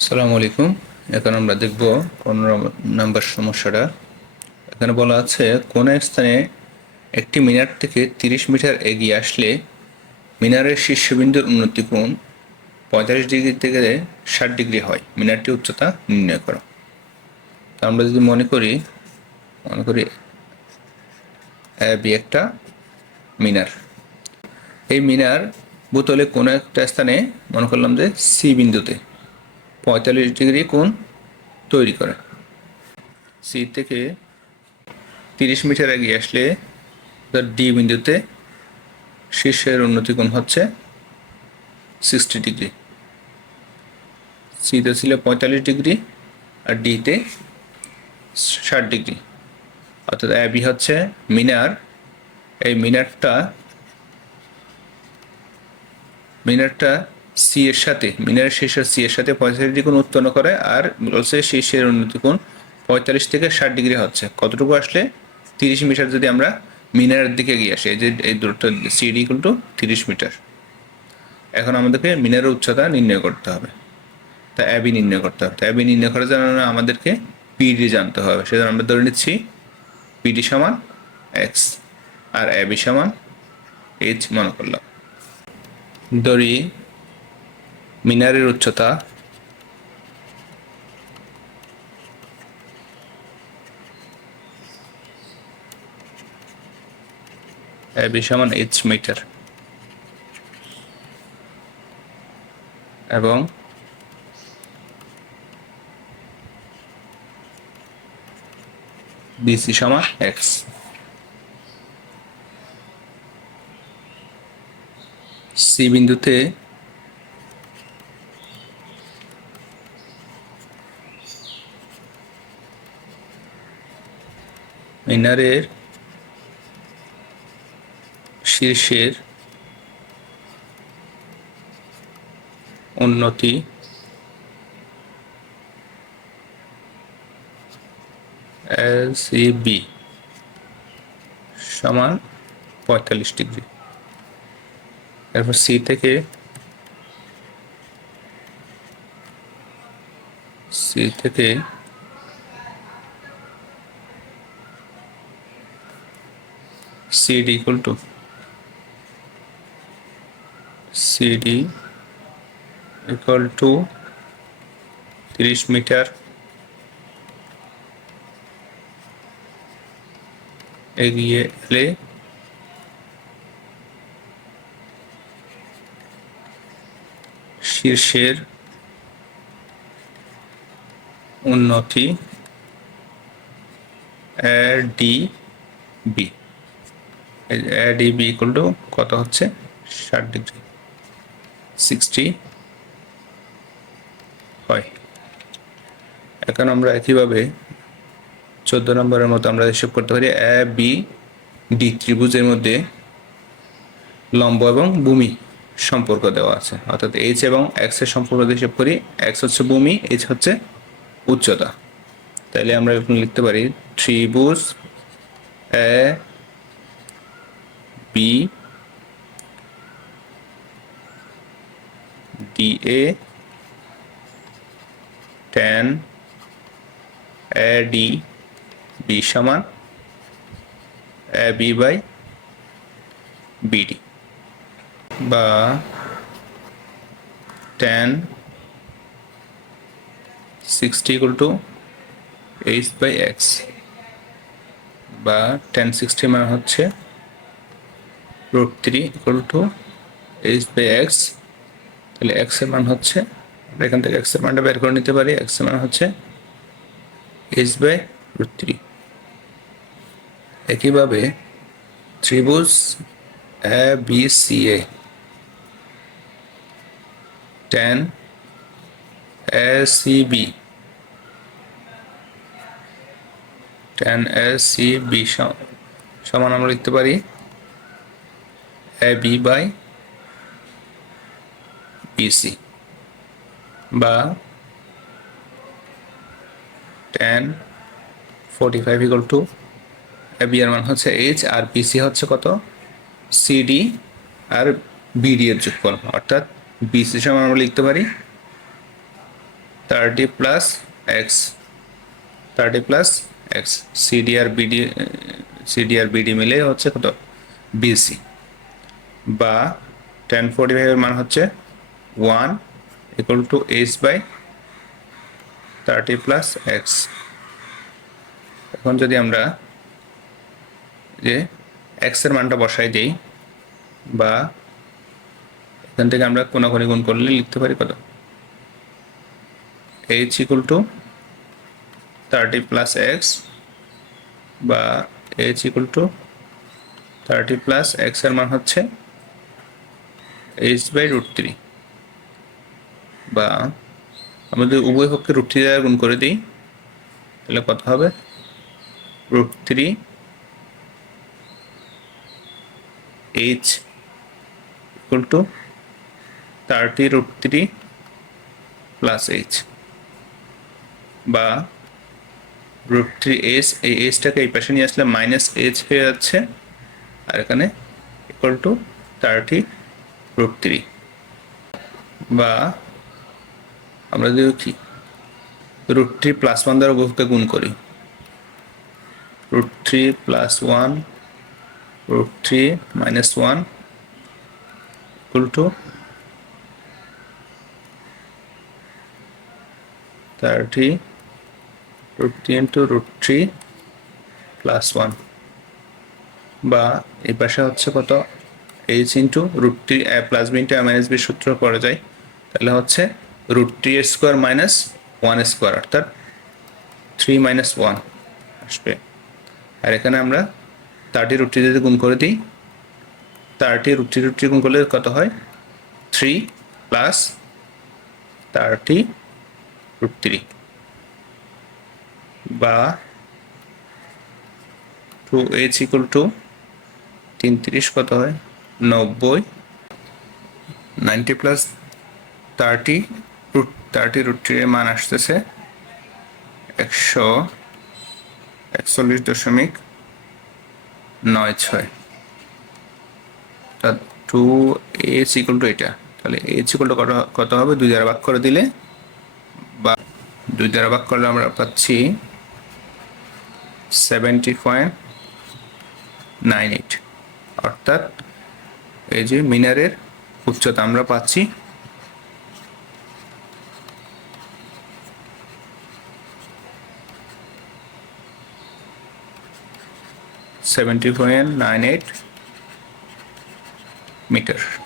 আসসালামু আলাইকুম। এখন আমরা দেখব পনেরো নাম্বার সমস্যাটা। এখানে বলা আছে, কোন স্থানে একটি মিনার থেকে তিরিশ মিটার এগিয়ে আসলে মিনারের শীর্ষবিন্দুর উন্নতি কোণ পঁয়তাল্লিশ ডিগ্রি থেকে ষাট ডিগ্রি হয়। মিনারটি উচ্চতা নির্ণয় করো। তা আমরা যদি মনে করি মনে করি বি একটা মিনার। এই মিনার বোতলে কোনো একটা স্থানে, মনে করলাম যে সি বিন্দুতে পঁয়তাল্লিশ ডিগ্রি কোণ তৈরি করে। সি থেকে তিরিশ মিটার এগিয়ে আসলে ডি বিন্দুতে শীর্ষের উন্নতি কোণ হচ্ছে সিক্সটি ডিগ্রি। সিতে ছিল পঁয়তাল্লিশ ডিগ্রি আর ডিতে ষাট ডিগ্রি। অর্থাৎ অ্যাবি হচ্ছে মিনার। এই মিনারটা মিনারটা সি এর সাথে মিনারের শীর্ষের সি এর সাথে পঁয়তাল্লিশ ডিগ্রি কোণ উৎপন্ন করে আর বলছে শীর্ষের উন্নতি কোণ পঁয়তাল্লিশ থেকে ষাট ডিগ্রি হচ্ছে। কতটুকু আসলে? তিরিশ মিটার যদি আমরা মিনারের দিকে গিয়ে আসি, এই যে এই দূরত্ব সিডি ইকুয়াল টু তিরিশ মিটার। এখন আমাদেরকে মিনারের উচ্চতা নির্ণয় করতে হবে। তা অ্যাবি নির্ণয় করতে হবে। অ্যাবি নির্ণয় করার জন্য আমাদেরকে পিডি জানতে হবে। সেজন্য আমরা ধরে নিচ্ছি পিডি সমান এক্স আর অ্যাবি সমান এইচ মনে করলাম। ধরি মিনারের উচ্চতা সমান এইচ মিটার। এবং বিসি সমান এক্স। সি বিন্দুতে মিনারের শীর্ষের উন্নতি বি সমান পঁয়তাল্লিশ ডিগ্রি। এরপর সি থেকে সি থেকে CD equal to CD equal to তিরিশ মিটার এগিয়ে এলে শীর্ষের উন্নতি D B DB equal to কত হচ্ছে? ষাট ডিগ্রি। সিক্সটি হয়। এখন আমরা একইভাবে চোদ্দ নম্বরের মতো আমরা হিসেব করতে পারি এ বি ডি ত্রিভুজের মধ্যে লম্ব এবং ভূমি সম্পর্ক দেওয়া আছে। অর্থাৎ এইচ এবং এক্সের সম্পর্ক হিসেব করি। এক্স হচ্ছে ভূমি এইচ হচ্ছে উচ্চতা। তাইলে আমরা এখন লিখতে পারি ত্রিভুজ এ বি ডি এ টেন এ ডি বি সমান এ বি বাই বিডি বা tan sixty equal to H by X বা টেন সিক্সটি মানে হচ্ছে root three equal to H by X তাহলে এক্সের মান হচ্ছে এখান থেকে এক্সের মানটা বের করে নিতে পারি এক্সের মান হচ্ছে এইচ বাই রুট থ্রি একইভাবে ত্রিভুজ A B C A tan A C B tan A C B সমান আমরা লিখতে পারি বি বাই বিসি বা tan forty five equal to B এর মান হচ্ছে এইচ আর বিসি হচ্ছে কত? সিডি আর বিডি এর যোগফল। অর্থাৎ বিসি সমান আমরা লিখতে পারি thirty plus X thirty plus X CD আর বিডি সিডি আর বিডি মিলে হচ্ছে কত? বিসি বা টেন ফোর্টি ফাইভের মান হচ্ছে one equal to H by thirty plus X এখন যদি আমরা যে এক্সের মানটা বসাই দিই, বা এখান থেকে আমরা কোনাকুনি গুণ করলে লিখতে পারি কত? H equal to thirty plus X বা H equal to thirty plus এক্সের মান হচ্ছে এইচ বাই রুট থ্রি বা আমাদের উভয় পক্ষে রুট থ্রি দ্বারা গুণ করে দিই। তাহলে কত হবে? Root three H equal to thirty root three plus H বা রুট থ্রি এইচ এই এইচটাকে এই পাশে নিয়ে আসলে মাইনাস এইচ হয়ে যাচ্ছে। আর এখানে equal to thirty root three বা আমরা যদি কি? রুট থ্রি প্লাস ওয়ান দ্বারা উভয়কে গুণ করি। Root three plus one root 3 minus 1 equal to 30 root 3 into root 3 plus 1 বা এই পাশে হচ্ছে কত? H into root three plus B into minus B সূত্র পড়ে যায়। তাহলে হচ্ছে root three square minus one square অর্থাৎ থ্রি মাইনাস ওয়ান আসবে। আর এখানে আমরা থার্টি রুটি যদি গুণ করে দিই থার্টি রুটি রুটি গুণ করলে কত হয়? Three plus thirty root three বা টু এইচ ইকুয়াল টু তিনত্রিশ কত হয়? নব্বই ninety plus thirty root thirty রুটির মান আসতেছে একশো একচল্লিশ দশমিক নয় ছয়। টু এইচ ইকুয়াল এটা। তাহলে এইচ ইকুয়াল কত কত হবে? দুই দ্বারা ভাগ করে দিলে বা দুই দ্বারা ভাগ করলে আমরা পাচ্ছি সেভেন্টি পয়েন্ট নাইন এইট অর্থাৎ এই যে মিনারের উচ্চতা আমরা পাচ্ছি। Seventy nine eight metre